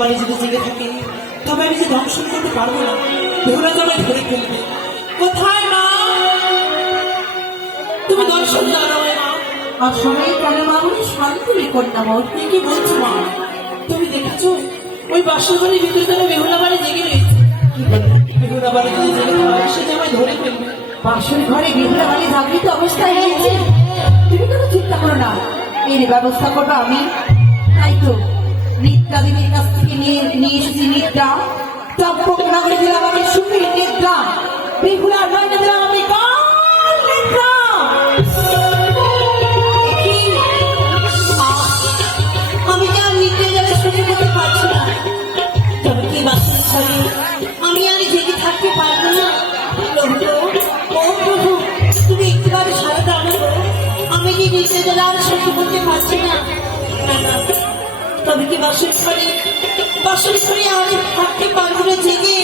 বাড়ি যদি জেগে থাকে তবে আমি যে দংশন করতে পারবো না। বেহুলা জামাই ধরে ফেলবে। কোথায় মা? তুমি দর্শন দাও না মা। অসময়ে কেন মা বলে শান্তি কন্যা মা? তুমি কি বলছো মা? তুমি দেখেছো ওই বাসর ঘরের ভিতরে যেন বেহুলা বাড়ি জেগে রয়েছে। কি বলবে? বেহুলা বাড়ি যদি জেগে থাকে সে জামাই ধরে ফেলবে। বাসর ঘরে বেহুলা বাড়ি জাগৃত অবস্থায় রয়েছে। তুমি কোনো চিন্তা করো না, এর ব্যবস্থা করবো আমি। তাই তো নিত্যা দেবীর কাছ থেকে নিয়ে এসেছি নিদ্রা। চম্পক নগরে দিলাম আমি সুখের নিদ্রা। বেহুলার বাড়িতে দিলাম আমি কাল নিদ্রা। আমি তো আর নিতে গেলে শুনে যেতে পারছি না। তবে কি বাসন ছড়ে আমি আর জেগে থাকতে পারবো না। ও প্রভু, তুমি একটুবার সারা দাও। আমি যে নিতে গেলে আর সহ্য করতে পারছি না। না না, তবে কি বাসন ছড়ে আর থাকতে পারবো না জেগে।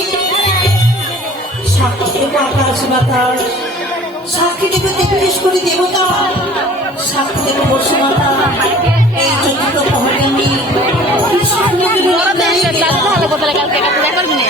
সাক্ষী দেবো আকাশ বাতাস, সাক্ষী দেবো তেত্রিশ কোটি দেবতা, সাক্ষী দেবো বসে মাতা। এই চতুর্থ পহরে আমি ভালো কথা কালকে দেখা করবি না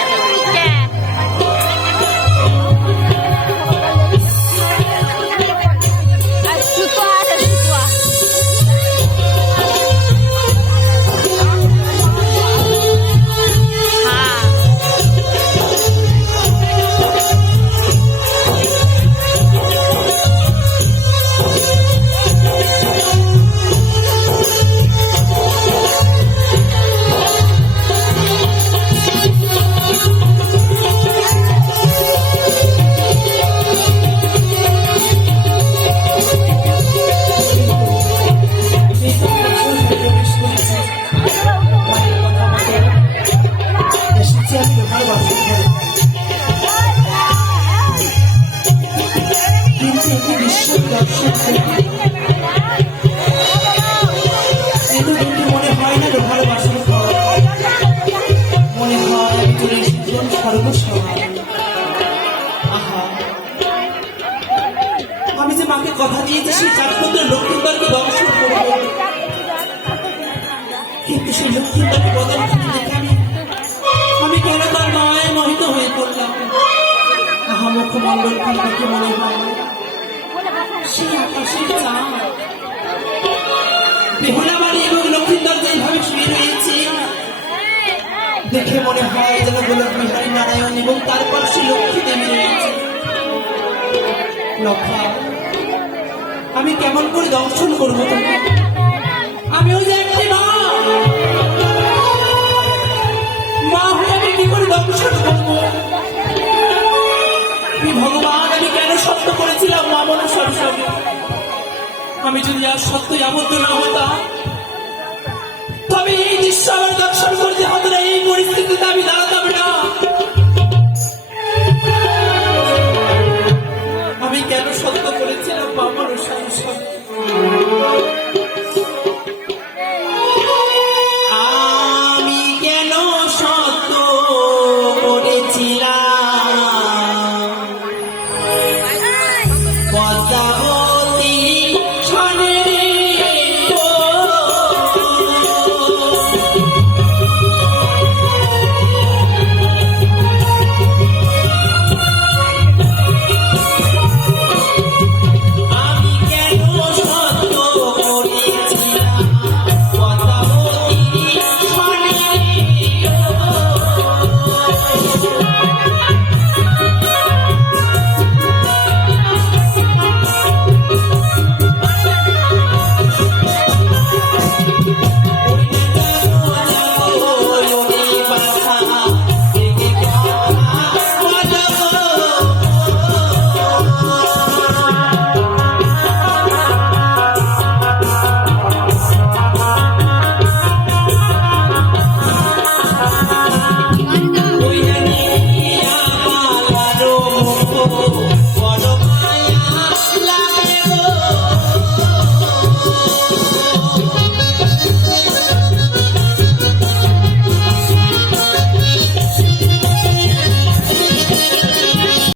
আমি যে মাকে কথা দিয়েছি সেই চারপুত্র লক্ষ্মীন্দরকে দর্শন করবো, কিন্তু সেই লক্ষ্মীন্দরকে বদল দেখে আমি কেন তার মায়ে মোহিত হয়ে পড়লাম। মুখমণ্ডল দেখে মনে হয় সেই আকাশের চাঁদ। বেহুলা বাড়ি এবং লক্ষ্মীন্দর যেভাবে শুয়ে রয়েছে দেখে মনে হয় যেন গোলক বিহারী নারায়ণ এবং তারপর সে লক্ষ্মী দেবী রয়েছে। লক্ষা, আমি কেমন করে দর্শন করবো তোমাকে? আমিও যে একটি মা হয়ে আমি কি করে দর্শন করবো? ভগবান, আমি কেন সত্য করেছিলাম মা মনে সরস্বতী? আমি যদি আর সত্যই আবদ্ধ না হতাম তবে এই দৃশ্য আমার